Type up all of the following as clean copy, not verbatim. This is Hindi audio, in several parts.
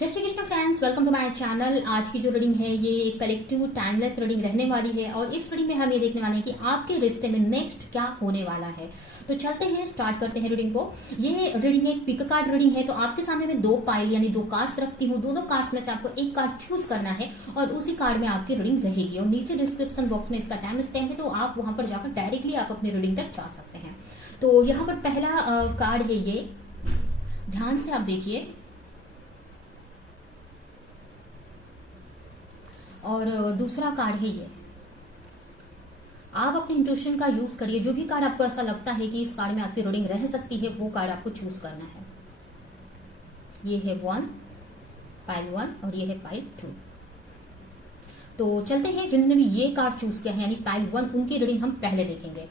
जय Shri Krishna friends, welcome to my channel. आज की जो रीडिंग है ये एक कलेक्टिव टाइमलेस रीडिंग रहने वाली है और इस रीडिंग में हम ये देखने वाले हैं कि आपके रिश्ते में नेक्स्ट क्या होने वाला है। तो चलते हैं, स्टार्ट करते हैं रीडिंग को। ये रीडिंग एक पिक कार्ड रीडिंग है। तो आपके सामने मैं दो पाइल यानी दो कार्ड्स रखती हूँ। दोनों कार्ड्स में से आपको एक कार्ड चूज करना है और उसी कार्ड में आपकी रीडिंग रहेगी। और नीचे डिस्क्रिप्शन बॉक्स में इसका टाइम स्टैम्प है, तो आप वहां पर जाकर डायरेक्टली आप अपनी रीडिंग तक जा सकते हैं। तो यहाँ पर पहला कार्ड है, ये ध्यान से आप देखिए और दूसरा कार्ड है ये। आप अपने इंट्यूशन का यूज करिए। जो भी कार्ड आपको ऐसा लगता है कि इस कार्ड में आपकी रीडिंग रह सकती है, वो कार्ड आपको चूज करना है। ये है पाइल 1 और ये है पाइल 2। तो चलते हैं, जिन्होंने भी ये कार्ड चूज किया है यानी पाइल 1, उनकी रीडिंग हम पहले देखेंगे।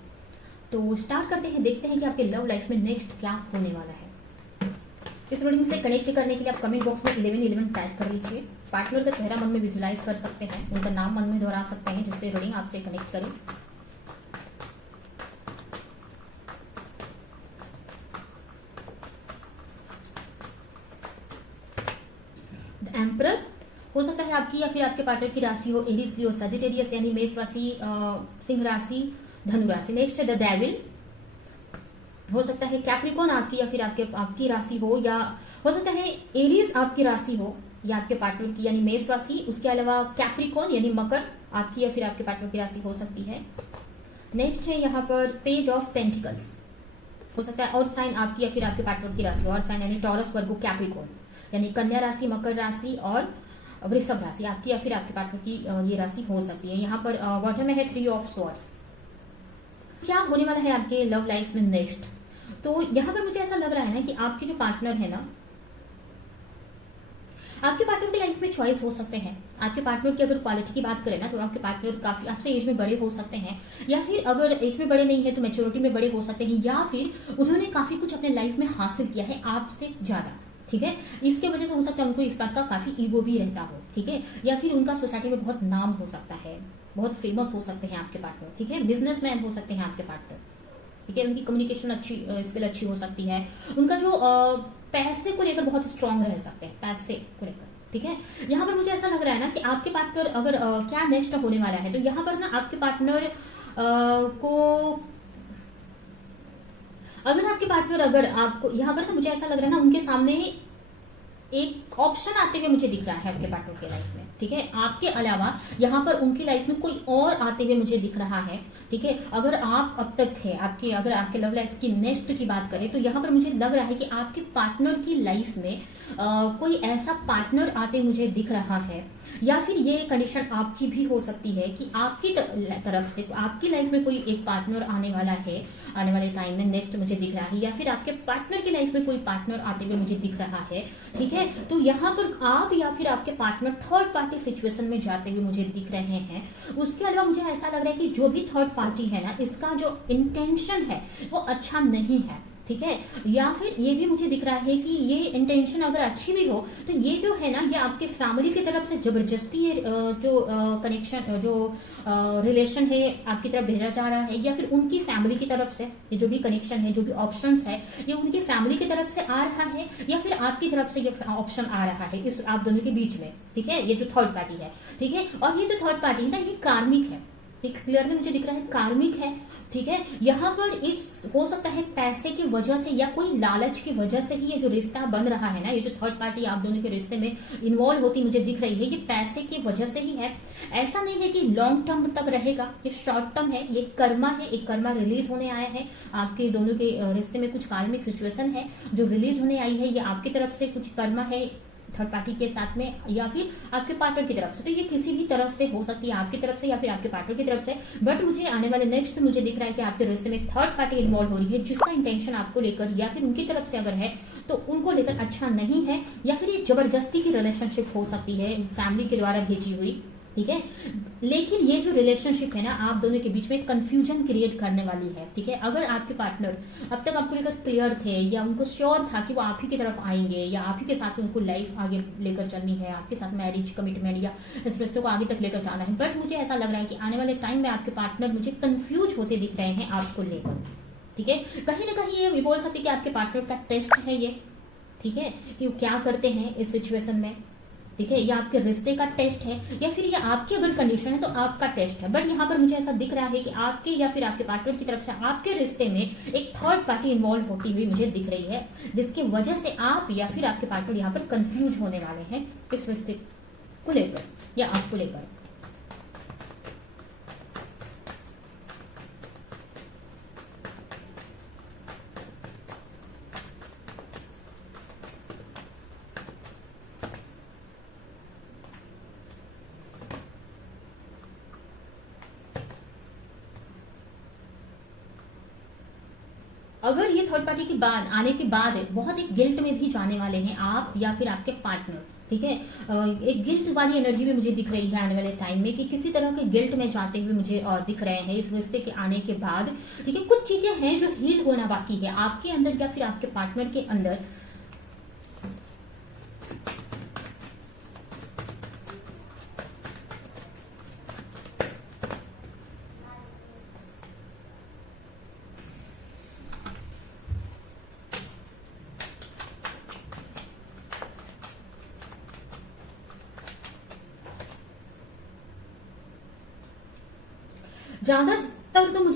तो स्टार्ट करते हैं, देखते हैं कि आपके लव लाइफ में नेक्स्ट क्या होने वाला है। इस रीडिंग से कनेक्ट करने के लिए आप कमेंट बॉक्स में 1111 टाइप कर लीजिए। पार्टनर का चेहरा मन में विजुलाइज कर सकते हैं, उनका नाम मन में दोहरा सकते हैं, जिससे रीडिंग आपसे कनेक्ट करे। द एम्परर हो सकता है आपकी या फिर आपके पार्टनर की राशि हो एरीज, लियो, सजिटेरियस यानी मेष राशि, सिंह राशि, धनु राशि। नेक्स्ट द डेविल हो सकता है कैप्रिकॉन आपकी या फिर आपकी राशि हो, या हो सकता है एरीज आपकी राशि हो या आपके पार्टनर की यानी मेष राशि। उसके अलावा कैप्रिकॉन यानी मकर आपकी या फिर आपके पार्टनर की राशि हो सकती है। नेक्स्ट है यहाँ पर पेज ऑफ पेंटिकल्स, हो सकता है और साइन आपकी या फिर आपके पार्टनर की राशि। और साइन यानी टॉरस, वर्गो, कैप्रिकॉन यानी कन्या राशि, मकर राशि और वृषभ राशि आपकी या फिर आपके पार्टनर की ये राशि हो सकती है। यहाँ पर बॉटम में है 3 ऑफ स्वॉर्ड्स। क्या होने वाला है आपके लव लाइफ में नेक्स्ट? तो यहाँ पर मुझे ऐसा लग रहा है ना कि आपके जो पार्टनर है ना, आपके पार्टनर की लाइफ में चॉइस हो सकते हैं। आपके पार्टनर की अगर क्वालिटी की बात करें ना, तो आपके पार्टनर काफी आपसे एज में बड़े हो सकते हैं, या फिर अगर एज में बड़े नहीं है तो मैच्योरिटी में बड़े हो सकते हैं, या फिर उन्होंने काफी कुछ अपने लाइफ में हासिल किया है आपसे ज्यादा। ठीक है, इसके वजह से हो सकता है उनको इस बात का काफी ईगो भी रहता हो। ठीक है, या फिर उनका सोसाइटी में बहुत नाम हो सकता है, बहुत फेमस हो सकते हैं आपके पार्टनर। ठीक है, बिजनेसमैन हो सकते हैं आपके पार्टनर। ठीक है, उनकी कम्युनिकेशन अच्छी स्किल अच्छी हो सकती है। उनका जो पैसे को लेकर बहुत स्ट्रांग रह सकते हैं, पैसे को लेकर। ठीक है, यहाँ पर मुझे ऐसा लग रहा है ना कि आपके पार्टनर अगर क्या नेक्स्ट होने वाला है, तो यहाँ पर ना आपके पार्टनर को अगर आपको यहाँ पर ना मुझे ऐसा लग रहा है ना, उनके सामने एक ऑप्शन आते हुए मुझे दिख रहा है आपके पार्टनर के लाइफ में। ठीक है, आपके अलावा यहाँ पर उनकी लाइफ में कोई और आते हुए मुझे दिख रहा है। ठीक है, अगर आप अब तक थे अगर आपके लव लाइफ की नेक्स्ट की बात करें, तो यहाँ पर मुझे लग रहा है कि आपके पार्टनर की लाइफ में कोई ऐसा पार्टनर आते मुझे दिख रहा है, या फिर ये कंडीशन आपकी भी हो सकती है कि आपकी तरफ से आपकी लाइफ में कोई एक पार्टनर आने वाला है, आने वाले टाइम में नेक्स्ट मुझे दिख रहा है, या फिर आपके पार्टनर की लाइफ में कोई पार्टनर आते हुए मुझे दिख रहा है। ठीक है, तो यहाँ पर आप या फिर आपके पार्टनर थर्ड पार्टी सिचुएशन में जाते हुए मुझे दिख रहे हैं। उसके अलावा मुझे ऐसा लग रहा है कि जो भी थर्ड पार्टी है ना, इसका जो इंटेंशन है वो अच्छा नहीं है। ठीक है, या फिर ये भी मुझे दिख रहा है कि ये इंटेंशन अगर अच्छी भी हो, तो ये जो है ना, ये आपके फैमिली की तरफ से जबरदस्ती जो कनेक्शन जो रिलेशन है आपकी तरफ भेजा जा रहा है, या फिर उनकी फैमिली की तरफ से ये जो भी कनेक्शन है, जो भी ऑप्शंस है, ये उनकी फैमिली की तरफ से आ रहा है, या फिर आपकी तरफ से ये ऑप्शन आ रहा है इस आप दोनों के बीच में। ठीक है, ये जो थर्ड पार्टी है। ठीक है, और ये जो थर्ड पार्टी है ना, ये कार्मिक है। क्लियरली मुझे दिख रहा है कार्मिक है। ठीक है, यहाँ पर हो सकता है पैसे की वजह से या कोई लालच की वजह से ही ये जो रिश्ता बन रहा है ना, ये जो थर्ड पार्टी आप दोनों के रिश्ते में इन्वॉल्व होती मुझे दिख रही है, ये पैसे की वजह से ही है। ऐसा नहीं है कि लॉन्ग टर्म तक रहेगा, ये शॉर्ट टर्म है। ये कर्मा है, एक कर्मा रिलीज होने आया है। आपके दोनों के रिश्ते में कुछ कार्मिक सिचुएशन है जो रिलीज होने आई है। ये आपकी तरफ से कुछ कर्मा है थर्ड पार्टी के साथ में, या फिर आपके पार्टनर की तरफ से। तो ये किसी भी तरफ से हो सकती है, आपकी तरफ से या फिर आपके पार्टनर की तरफ से। बट मुझे आने वाले नेक्स्ट मुझे दिख रहा है कि आपके रिश्ते में थर्ड पार्टी इन्वॉल्व हो रही है, जिसका इंटेंशन आपको लेकर या फिर उनकी तरफ से अगर है तो उनको लेकर अच्छा नहीं है, या फिर ये जबरदस्ती की रिलेशनशिप हो सकती है, फैमिली के द्वारा भेजी हुई। ठीक है, लेकिन ये जो रिलेशनशिप है ना, आप दोनों के बीच में कंफ्यूजन क्रिएट करने वाली है। ठीक है, अगर आपके पार्टनर अब तक आपको लेकर क्लियर थे या उनको श्योर था कि वो आप ही की तरफ आएंगे या आप ही के साथ में उनको लाइफ आगे लेकर चलनी है, आपके साथ मैरिज कमिटमेंट या इस रिश्ते को आगे तक लेकर जाना है, बट मुझे ऐसा लग रहा है कि आने वाले टाइम में आपके पार्टनर मुझे कंफ्यूज होते दिख रहे हैं आपको लेकर। ठीक है, कहीं ना कहीं ये बोल सकते कि आपके पार्टनर का टेस्ट है ये। ठीक है, कि वो क्या करते हैं इस सिचुएशन में, ठीक है, या आपके रिश्ते का टेस्ट है, या फिर ये आपकी अगर कंडीशन है तो आपका टेस्ट है। बट यहाँ पर मुझे ऐसा दिख रहा है कि आपके या फिर आपके पार्टनर की तरफ से आपके रिश्ते में एक थर्ड पार्टी इन्वॉल्व होती हुई मुझे दिख रही है, जिसकी वजह से आप या फिर आपके पार्टनर यहाँ पर कंफ्यूज होने वाले हैं इस रिश्ते को लेकर या आपको लेकर। अगर ये थर्ड पार्टी के बाद आने के बाद बहुत एक गिल्ट में भी जाने वाले हैं आप या फिर आपके पार्टनर, ठीक है, एक गिल्ट वाली एनर्जी भी मुझे दिख रही है आने वाले टाइम में, कि किसी तरह के गिल्ट में जाते हुए मुझे दिख रहे हैं इस रिश्ते के आने के बाद, ठीक है। कुछ चीजें हैं जो हील होना बाकी है आपके अंदर या फिर आपके पार्टनर के अंदर।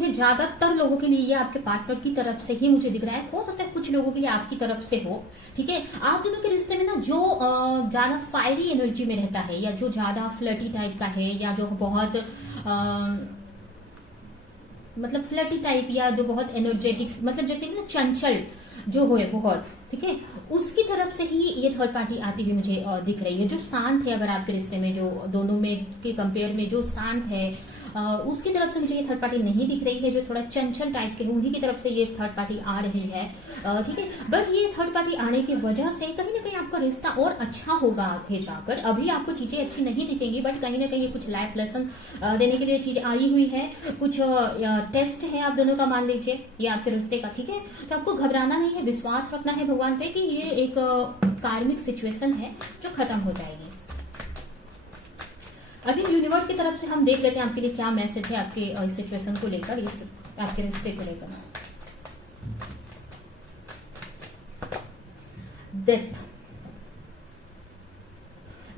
ज्यादातर लोगों के लिए ये आपके पार्टनर की तरफ से ही मुझे दिख रहा है। हो सकता है कुछ लोगों के लिए आपकी तरफ से हो, ठीक है। आप दोनों के रिश्ते में ना जो ज्यादा फायरी एनर्जी में रहता है, या जो ज्यादा फ्लर्टी टाइप का है, या जो बहुत मतलब फ्लर्टी टाइप, या जो बहुत एनर्जेटिक, मतलब जैसे ना चंचल जो हो बहुत, ठीक है, उसकी तरफ से ही ये थर्ड पार्टी आती हुई मुझे दिख रही है। जो शांत है, अगर आपके रिश्ते में जो दोनों में के कंपेयर में जो शांत है, उसकी तरफ से मुझे ये थर्ड पार्टी नहीं दिख रही है। जो थोड़ा चंचल टाइप के हैं उन्हीं की तरफ से ये थर्ड पार्टी आ रही है, ठीक है। बट ये थर्ड पार्टी आने की वजह से कहीं ना कहीं आपका रिश्ता और अच्छा होगा आगे जाकर। अभी आपको चीजें अच्छी नहीं दिखेंगी, बट कहीं ना कहीं कुछ लाइफ लेसन देने के लिए चीज आई हुई है, कुछ टेस्ट है आप दोनों का, मान लीजिए ये आपके रिश्ते का, ठीक है। तो आपको घबराना नहीं है, विश्वास रखना है भगवान पे कि ये एक कार्मिक सिचुएशन है जो खत्म हो जाएगी। अभी यूनिवर्स की तरफ से हम देख लेते हैं आपके लिए क्या मैसेज है आपके इस सिचुएशन को लेकर, इस आपके रिश्ते को लेकर। डेथ,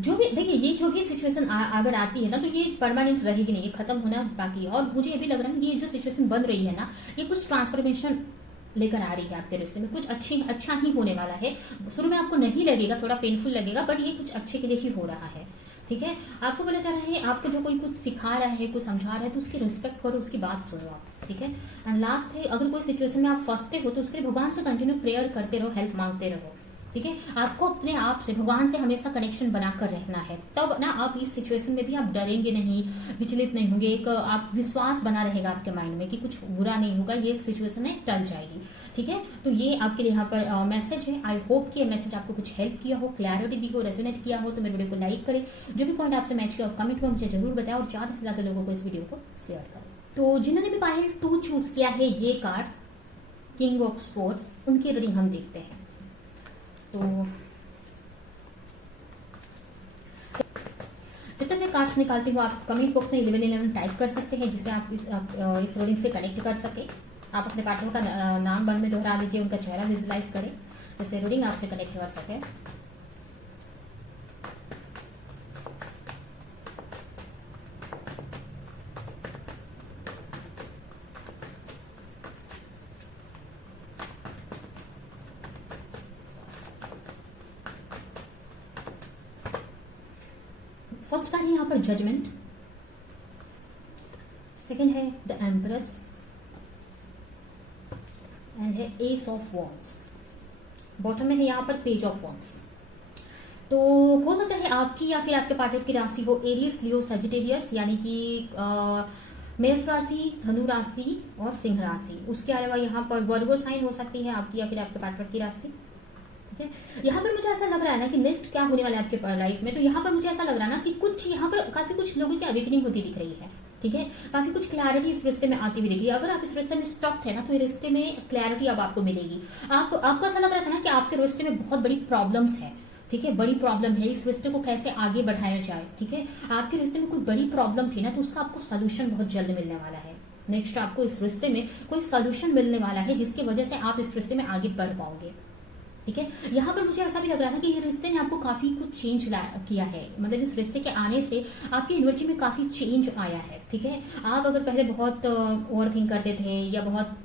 जो भी देखिए, ये जो भी सिचुएशन अगर आती है ना, तो ये परमानेंट रहेगी नहीं, ये खत्म होना बाकी है। और मुझे ये भी लग रहा है कि ये जो सिचुएशन बन रही है ना, ये कुछ ट्रांसफॉर्मेशन लेकर आ रही है आपके रिश्ते में, कुछ अच्छा ही होने वाला है। शुरू में आपको नहीं लगेगा, थोड़ा पेनफुल लगेगा, बट ये कुछ अच्छे के लिए ही हो रहा है, ठीक है। आपको बोला जा रहा है, आपको जो कोई कुछ सिखा रहा है, कुछ समझा रहा है, तो उसकी रिस्पेक्ट करो, उसकी बात सुनो आप, ठीक है। एंड लास्ट है, अगर कोई सिचुएशन में आप फंसते हो तो उसके लिए भगवान से कंटिन्यू प्रेयर करते रहो, हेल्प मांगते रहो, ठीक है। आपको अपने आप से, भगवान से हमेशा कनेक्शन बनाकर रहना है, तब ना आप इस सिचुएशन में भी आप डरेंगे नहीं, विचलित नहीं होंगे। एक आप विश्वास बना रहेगा आपके माइंड में कि कुछ बुरा नहीं होगा, ये सिचुएशन है, टल जाएगी, ठीक है। तो ये आपके लिए यहाँ पर मैसेज है। आई होप कि ये मैसेज आपको कुछ हेल्प किया हो, क्लैरिटी दी हो, रेजोनेट किया हो। तो मेरे वीडियो को लाइक करें, जो भी पॉइंट आपसे मैच किया कमेंट में मुझे जरूर बताएं, और ज्यादा से ज्यादा लोगों को इस वीडियो को शेयर करें। तो जिन्होंने भी पायल 2 चूज किया है, ये कार्ड किंग ऑफ स्वॉर्ड्स, उनकी रीडिंग हम देखते हैं। तो जब तक मैं कार्ड्स निकालती हूँ, आप कमेंट बॉक्स में 1111 टाइप कर सकते हैं, जिससे आप इस रीडिंग से कनेक्ट कर सके। आप अपने पार्टनर का नाम मन में दोहरा लीजिए, उनका चेहरा विजुलाइज करें, जिससे रीडिंग आपसे कनेक्ट कर सके। फर्स्ट कार्ड है यहाँ पर जजमेंट, सेकंड है द एम्प्रेस, एंड है एस ऑफ वॉन्ड्स, बॉटम में है यहाँ पर पेज ऑफ वॉन्ड्स। तो हो सकता है आपकी या फिर आपके पार्टनर की राशि हो एरियस, लियो, सजिटेरियस, यानी कि मेष राशि, धनु राशि और सिंह राशि। उसके अलावा यहाँ पर वर्गो साइन हो सकती है आपकी या फिर आपके पार्टनर की राशि, ठीक है। यहाँ पर मुझे ऐसा लग रहा है ना कि नेक्स्ट क्या होने वाला है आपके लाइफ में, तो यहाँ पर मुझे ऐसा लग रहा है ना कि कुछ यहाँ पर काफी कुछ लोगों की अवेकनिंग होती दिख रही है, ठीक है। काफी कुछ क्लैरिटी इस रिश्ते में आती हुई दिखेगी। अगर आप इस रिश्ते में स्टक थे ना, तो ये रिश्ते में क्लैरिटी अब आपको मिलेगी। आपको ऐसा लग रहा था ना कि आपके रिश्ते में बहुत बड़ी प्रॉब्लम्स है, ठीक है, बड़ी प्रॉब्लम है, इस रिश्ते को कैसे आगे बढ़ाया जाए, ठीक है। आपके रिश्ते में कोई बड़ी प्रॉब्लम थी ना, तो उसका आपको सोल्यूशन बहुत जल्द मिलने वाला है। नेक्स्ट आपको इस रिश्ते में कोई सोल्यूशन मिलने वाला है, जिसकी वजह से आप इस रिश्ते में आगे बढ़ पाओगे, ठीक है। यहाँ पर मुझे ऐसा भी लग रहा था कि ये रिश्ते ने आपको काफी कुछ चेंज किया है, मतलब इस रिश्ते के आने से आपकी एनर्जी में काफी चेंज आया है। ठीक है, आप अगर पहले बहुत ओवर थिंक करते थे या बहुत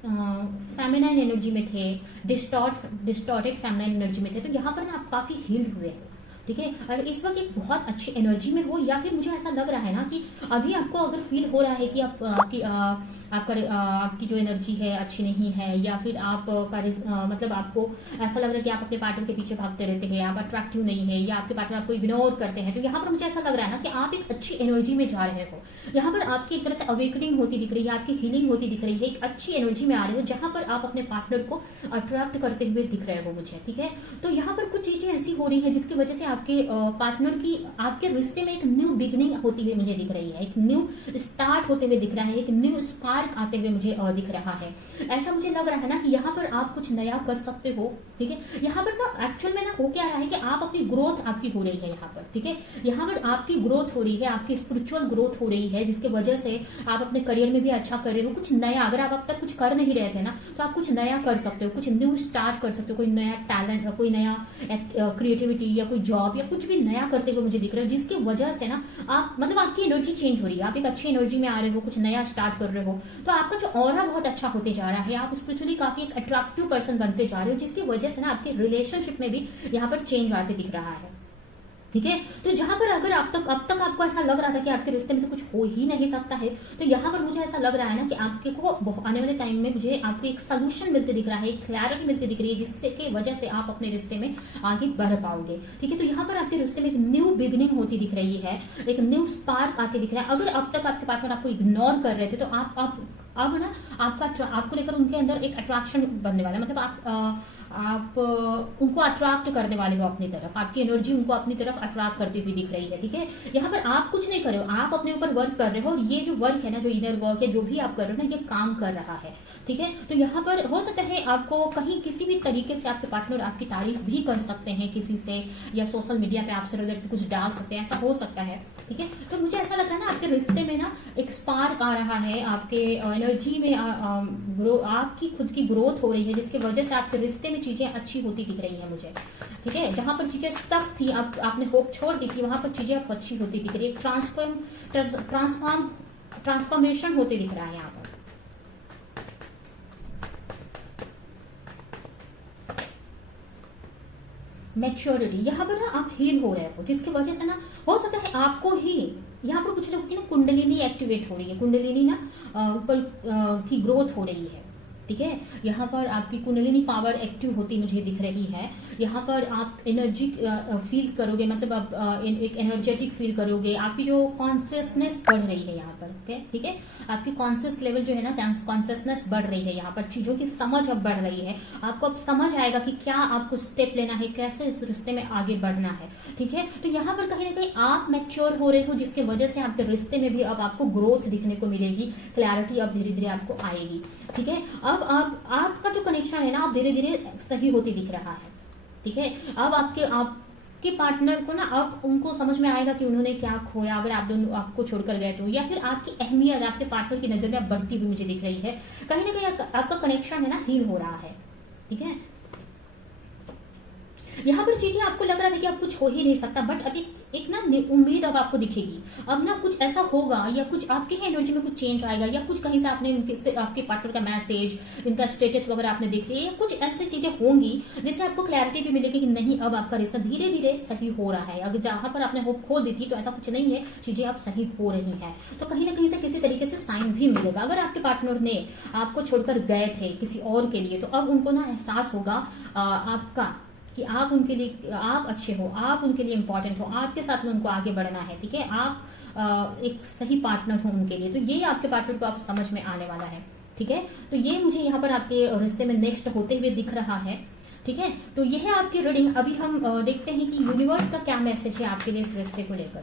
फेमिनाइन एनर्जी में थे, डिस्टॉर्टेड फेमिनाइन एनर्जी में थे, तो यहाँ पर ना आप काफी हील्ड हुए हैं। ठीक है, अगर इस वक्त एक बहुत अच्छी एनर्जी में हो, या फिर मुझे ऐसा लग रहा है ना कि अभी आपको अगर फील हो रहा है कि आपकी जो एनर्जी है अच्छी नहीं है, या फिर मतलब आपको ऐसा लग रहा है कि आप अपने पार्टनर के पीछे भागते रहते हैं, आप अट्रैक्टिव नहीं है, या आपके पार्टनर आपको इग्नोर करते हैं, तो यहाँ पर मुझे ऐसा लग रहा है ना कि आप एक अच्छी एनर्जी में जा रहे हो। यहाँ पर आपकी एक तरह से अवेकनिंग होती दिख रही है, आपकी हीलिंग होती दिख रही है, एक अच्छी एनर्जी में आ रहे हो जहां पर आप अपने पार्टनर को अट्रैक्ट करते हुए दिख रहे हो मुझे। ठीक है, तो यहाँ पर कुछ चीजें ऐसी हो रही है जिसकी वजह से आपके पार्टनर की आपके रिश्ते में एक न्यू बिगनिंग होती हुई मुझे दिख रही है, एक न्यू स्टार्ट होते हुए दिख रहा है, एक न्यू स्पार्क आते हुए मुझे दिख रहा है। ऐसा मुझे लग रहा है ना कि यहाँ पर आप कुछ नया कर सकते हो। ठीक है, यहाँ पर ना एक्चुअल में ना हो क्या रहा है कि आप अपनी ग्रोथ आपकी हो रही है यहाँ पर। ठीक है, यहाँ पर आपकी ग्रोथ हो रही है, आपकी स्पिरिचुअल ग्रोथ हो रही है, जिसके वजह से आप अपने करियर में भी अच्छा कर रहे हो, कुछ नया। अगर आप अब तक कुछ कर नहीं रहे थे ना, तो आप कुछ नया कर सकते हो, कुछ न्यू स्टार्ट कर सकते हो, कोई नया टैलेंट, कोई नया क्रिएटिविटी या कोई जॉब या कुछ भी नया करते हुए मुझे दिख रहा है, जिसकी वजह से ना आप मतलब आपकी एनर्जी चेंज हो रही है, आप एक अच्छी एनर्जी में आ रहे हो, कुछ नया स्टार्ट कर रहे हो, तो आपका जो ऑरा बहुत अच्छा होते जा रहा है, आप स्पिरिचुअली काफी एक अट्रैक्टिव पर्सन बनते जा रहे हो, जिसकी वजह से ना आपके रिलेशनशिप में भी यहाँ पर चेंज आते दिख रहा है। ठीक है, तो जहां पर अगर अब तक आपको ऐसा लग रहा था कि आपके रिश्ते में तो कुछ हो ही नहीं सकता है, तो यहाँ पर मुझे ऐसा लग रहा है ना कि आपके को आने वाले टाइम में मुझे आपको एक सोल्यूशन मिलते दिख रहा है, एक क्लैरिटी मिलती दिख रही है, जिसके वजह से आप अपने रिश्ते में आगे बढ़ पाओगे। ठीक है, तो यहाँ पर आपके रिश्ते में एक न्यू बिगनिंग होती दिख रही है, एक न्यू स्पार्क आते दिख रहा है। अगर अब तक आपके पार्टनर आपको इग्नोर कर रहे थे, तो आप अब ना आपको लेकर उनके अंदर एक अट्रैक्शन बनने वाला है, मतलब आप उनको अट्रैक्ट करने वाले हो अपनी तरफ, आपकी एनर्जी उनको अपनी तरफ अट्रैक्ट करती हुई दिख रही है। ठीक है, यहाँ पर आप कुछ नहीं कर रहे हो, आप अपने ऊपर वर्क कर रहे हो, और ये जो वर्क है ना, जो इनर वर्क है, जो भी आप कर रहे हो ना, ये काम कर रहा है। ठीक है, तो यहाँ पर हो सकता है आपको कहीं किसी भी तरीके से आपके पार्टनर आपकी तारीफ भी कर सकते हैं किसी से, या सोशल मीडिया पे आपसे रिलेटेड कुछ डाल सकते हैं, ऐसा हो सकता है। ठीक है, तो मुझे ऐसा लग रहा है ना आपके रिश्ते में ना एक स्पार्क आ रहा है, आपके एनर्जी में आपकी खुद की ग्रोथ हो रही है, जिसकी वजह से आपके रिश्ते में चीजें अच्छी होती दिख रही है मुझे। ठीक है, जहां पर चीजें स्टक थी, आपने होप छोड़ दी थी, वहां पर चीजें आपको अच्छी होती दिख रही है, ट्रांसफॉर्मेशन होते दिख रहा है यहाँ पर। मैच्योरिटी, यहाँ पर ना आप हील हो रहे हो, जिसकी वजह से ना हो सकता है आपको ही यहाँ पर कुछ लोग की ना कुंडलिनी एक्टिवेट हो रही है, कुंडलिनी ना ऊपर की ग्रोथ हो रही है। ठीक है, यहाँ पर आपकी कुंडलिनी पावर एक्टिव होती मुझे दिख रही है। यहाँ पर आप एनर्जी फील करोगे, मतलब आप एक एनर्जेटिक फील करोगे, आपकी जो कॉन्शियसनेस बढ़ रही है यहाँ पर। ठीक है, आपकी कॉन्शियस लेवल जो है ना, कॉन्शियसनेस बढ़ रही है यहाँ पर, चीजों की समझ अब बढ़ रही है, आपको अब समझ आएगा कि क्या आपको स्टेप लेना है, कैसे इस रिश्ते में आगे बढ़ना है। ठीक है, तो यहाँ पर कहीं ना कहीं आप मैच्योर हो रहे हो, जिसके वजह से आपके रिश्ते में भी अब आपको ग्रोथ दिखने को मिलेगी, क्लैरिटी अब धीरे धीरे आपको आएगी। ठीक है, अब आपका जो कनेक्शन है ना, आप धीरे धीरे सही होती दिख रहा है। ठीक है, अब आपके पार्टनर को ना अब उनको समझ में आएगा कि उन्होंने क्या खोया, अगर आप दोनों आपको छोड़कर गए तो, या फिर आपकी अहमियत आपके पार्टनर की नजर में अब बढ़ती हुई मुझे दिख रही है। कहीं ना कहीं आपका कनेक्शन है ना हील हो रहा है। ठीक है, यहाँ पर चीजें आपको लग रहा था कि अब कुछ हो ही नहीं सकता, बट अभी एक ना उम्मीद अब आपको दिखेगी, अब ना कुछ ऐसा होगा, या कुछ आपकी ही एनर्जी में कुछ चेंज आएगा, या कुछ कहीं से आपने आपके पार्टनर का मैसेज, इनका स्टेटस वगैरह आपने देख लिया, या कुछ ऐसी चीजें होंगी जिससे आपको क्लैरिटी भी मिलेगी कि नहीं, अब आपका रिश्ता धीरे धीरे सही हो रहा है। अगर जहां पर आपने होप खो दी थी, तो ऐसा कुछ नहीं है, चीजें अब सही हो रही है, तो कहीं ना कहीं से किसी तरीके से साइन भी मिलेगा। अगर आपके पार्टनर ने आपको छोड़कर गए थे किसी और के लिए, तो अब उनको ना एहसास होगा आपका कि आप उनके लिए, आप अच्छे हो, आप उनके लिए इंपॉर्टेंट हो, आपके साथ में उनको आगे बढ़ना है। ठीक है, आप एक सही पार्टनर हो उनके लिए, तो ये आपके पार्टनर को आप समझ में आने वाला है। ठीक है, तो ये मुझे यहाँ पर आपके रिश्ते में नेक्स्ट होते हुए दिख रहा है। ठीक है, तो यह है आपकी रीडिंग। अभी हम देखते हैं कि यूनिवर्स का क्या मैसेज है आपके लिए इस रिश्ते को लेकर।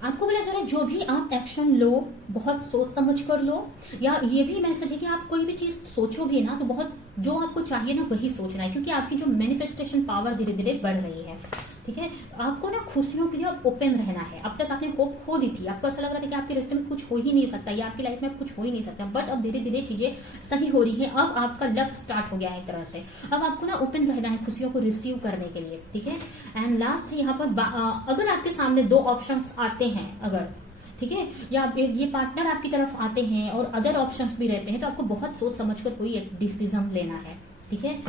आपको बोला जा रहा है जो भी आप एक्शन लो, बहुत सोच समझ कर लो, या ये भी मैसेज है कि आप कोई भी चीज सोचोगे ना, तो बहुत जो आपको चाहिए ना वही सोचना है, क्योंकि आपकी जो मैनिफेस्टेशन पावर धीरे धीरे बढ़ रही है। ठीक है। आपको ना खुशियों के लिए ओपन रहना है। अब तक आपने होप खो दी थी, आपको ऐसा लग रहा था कि आपके रिश्ते में कुछ हो ही नहीं सकता या आपकी लाइफ में कुछ हो ही नहीं सकता, बट अब धीरे धीरे चीजें सही हो रही है। अब आपका लक स्टार्ट हो गया है एक तरह से। अब आपको ना ओपन रहना है खुशियों को रिसीव करने के लिए, ठीक है। एंड लास्ट यहाँ पर अगर आपके सामने दो ऑप्शंस आते हैं, अगर ठीक है, या ये पार्टनर आपकी तरफ आते हैं और अदर ऑप्शंस भी रहते हैं, तो आपको बहुत सोच समझकर कोई एक डिसीजन लेना है, ठीक है।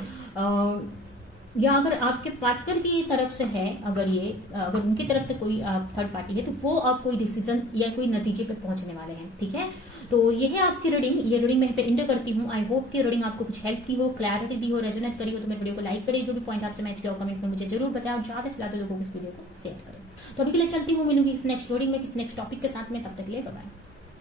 या अगर आपके पार्टनर की तरफ से है, अगर उनकी तरफ से कोई थर्ड पार्टी है, तो वो आप कोई डिसीजन या कोई नतीजे पर पहुंचने वाले हैं, ठीक है। तो ये है आपकी रीडिंग। ये रीडिंग मैं यहाँ पे एंड करती हूँ। आई होप कि रीडिंग आपको कुछ हेल्प की हो, क्लैरिटी दी हो, रेजोनेट करी हो, तो मेरे वीडियो को लाइक करिए। जो भी पॉइंट आपसे मैच किया हो कमेंट में मुझे जरूर बताओ। ज्यादा से ज्यादा लोगों को इस वीडियो को शेयर करें। तो अभी के लिए चलती हूँ, मिलूंगी इस नेक्स्ट रीडिंग में किस नेक्स्ट टॉपिक के साथ में। तब तक के लिए बाय।